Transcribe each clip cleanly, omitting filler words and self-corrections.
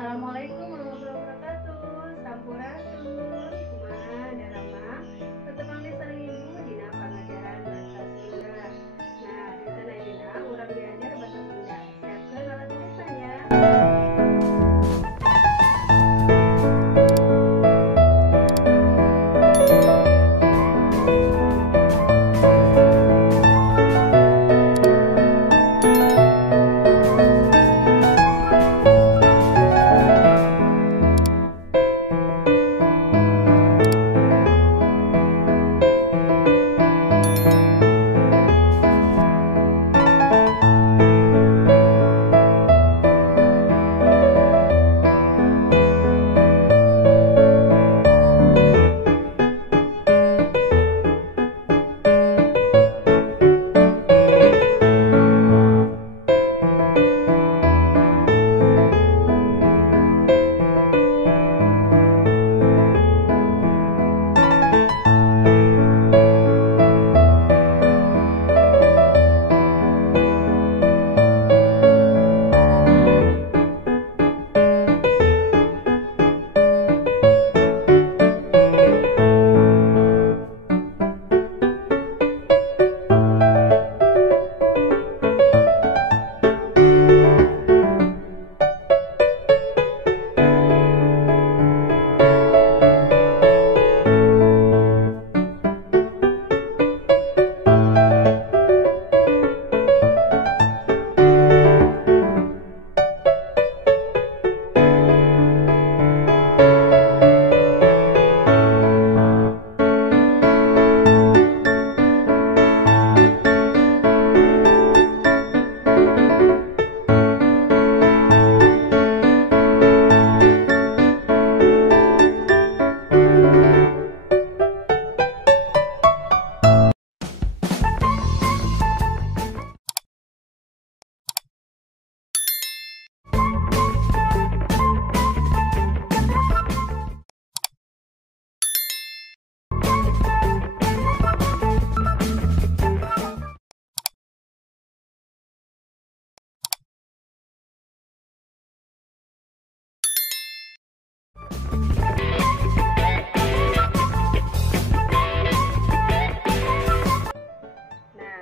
Assalamualaikum warahmatullahi wabarakatuh. Sampurasun, kumaha darama, tetepang sareng ibu dina pembelajaran bahasa Sunda. Nah, dina dina urang diajar bahasa Sunda. Siapkeun alat tulisannya.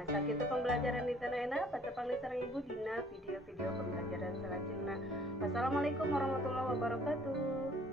Sakitu pembelajaran di tanah enak, patepang sareng ibu dina video-video pembelajaran selanjutnya. Wassalamualaikum warahmatullahi wabarakatuh.